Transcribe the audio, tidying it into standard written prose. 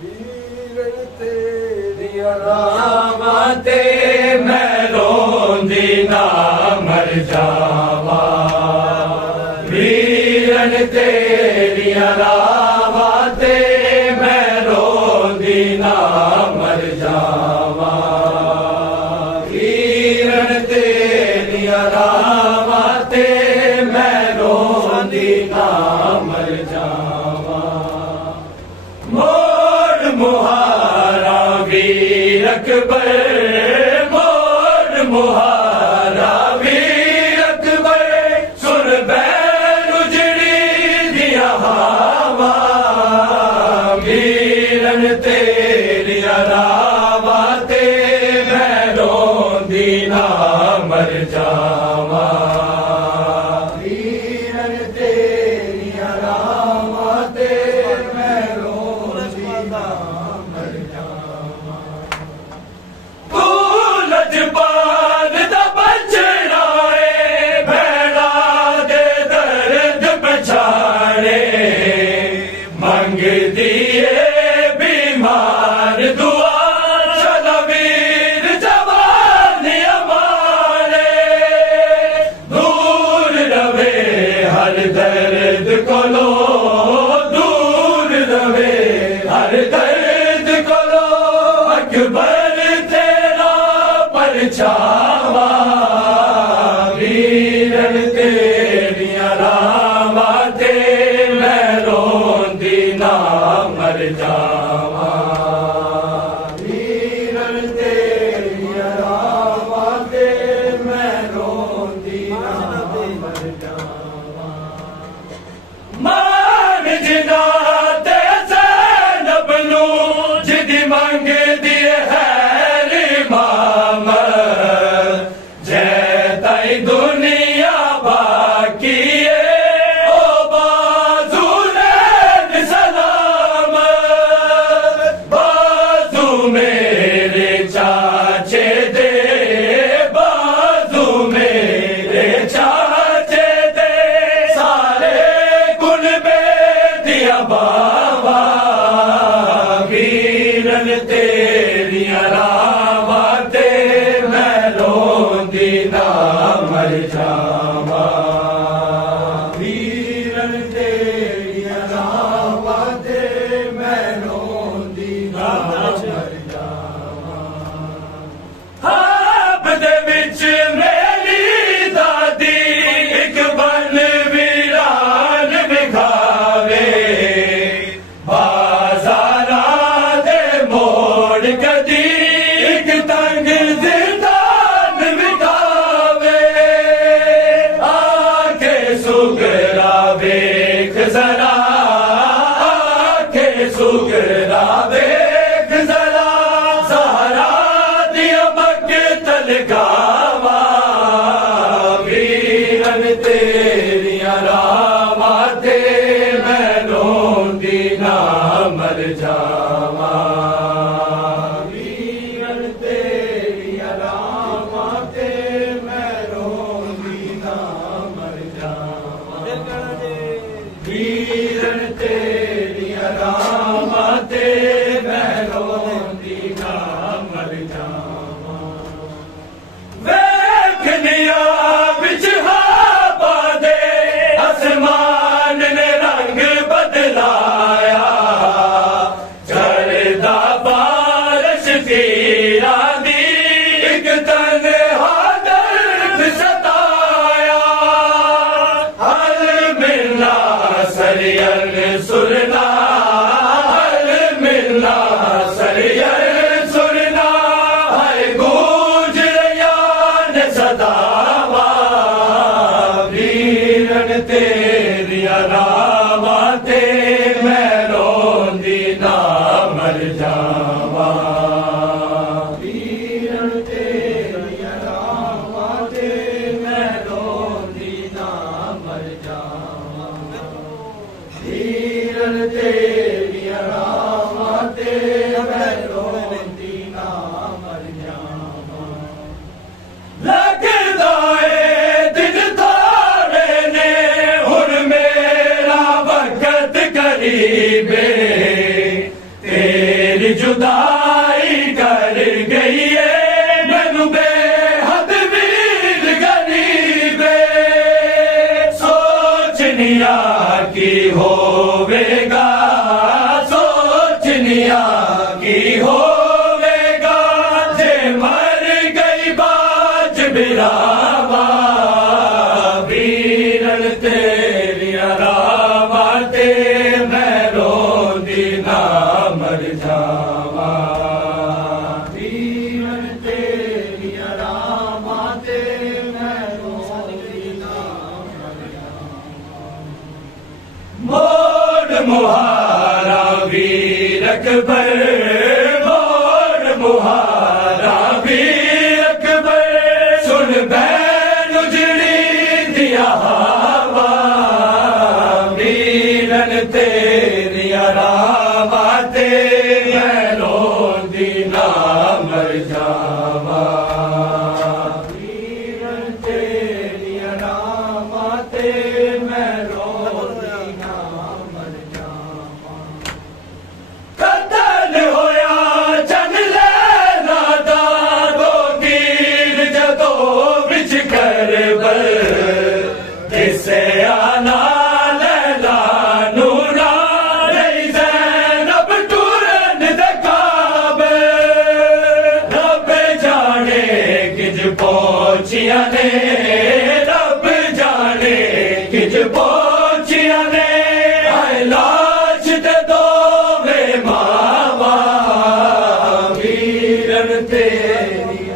वीरन तेरिया रावां ते मैं रोंदी ना मर जावा। वीरन तेरिया रावां ते मैं रोंदी ना मर जावा। वीरन तेरिया रावां ते मैं रोंदी ना मर जावा। मोड़ मुहारा वीर अकबर, मोड़ मुहारा वीर अकबर, सुन बैन उजड़ी दिया हवा। वीरन तेरिया रावां ते मैं रोंदी ना मर जावा। वीरन तेरिया रावां ते मैं रोंदी ना मर जावा। तू लजपाल दा बचड़ा ए भैड़ा दे दर्द पछाड़े, मंग दिए बीमार दुआ चल वीर जवान अमारे। दूर रवे हर दर्द कोलो, दूर रवे हर दर्द कोलो, अकबर तेरा परछावा। वीरन तेरिया रावां ते मैं रोंदी ना मर जावा। वीरन तेरिया रावां ते मैं रोंदी ना मर जावा। मान जिना ते ज़ैनब नू जिदी मंग दिए हैर इमाम, जै ताई दुनिया बाकी है ओ बाजू नैन सलाम। बाजू मेरे चाचे दे, बाजू मेरे चाचे दे, सारे गुण बेदिया बाबा। वीरन तेरिया रावां ते मैं रोंदी ना मर जावा। वीरन तेरिया रावां ते मैं रोंदी ना मर जावा। हाब दे विच मेरी दादी इक बन वीरान विखावे, बाजारा दे मोड़ कदी इक तंग जिंदान विखावे। आके सुगरा वेख जरा, आके सुगरा वेख जरा, ज़हरा दिया मक़तल गावा। वीरन तेरिया रावां ते मैं रोंदी ना मर जावा। वीरन तेरिया रावां ते मैं रोंदी ना मर जावा। वीरन तेरिया रावां ते मैं रोंदी ना मर जावा। वेखनिया बिच हवा दे आसमान ने रंग बदलाया, झड़दा बारिश तीरा दी इक तन्हा दर्द सताया। हल मिलना सरियन सुरना, हल मिलना सरियन सुरना, हर गूंज रयान सदावा। वीरन तेरिया रावां ते मैं रोंदी ना मर जावा। वीरन तेरिया रावां ते मैं रोंदी ना मर जावा। वीरन तेरिया रावां ते मैं रोंदी ना मर जावा। लगदा ए दिन तारे ने हुन मेरा वक्त करीबे, दुनिया की होवेगा जे मर गई बाज बिरावा वीरन तेरिया रावा ते मैं रोंदी ना मर जावा वीरन तेरिया रावा ते मैं रोंदी ना मर जावा मोड़ मुहारा वीर अकबर मोड़ मुहारा वीर अकबर सुन बैन उजड़ी दिया हवा वीरन तेरिया रावा ते मैं रोंदी ना मर जावा वीरन तेरिया रावा ते मैं रोंदी ना मर जावा कतल होया चन लैला दा दो तीर जदों विच करबल किसे आना लैला नूरा नहीं ज़ैनब टुरन दे काबे रब जाने किज पहुंचिया ने रब जाने किज पहुंचिया ने आए लाश ते दोवे मावा वीरन तेरी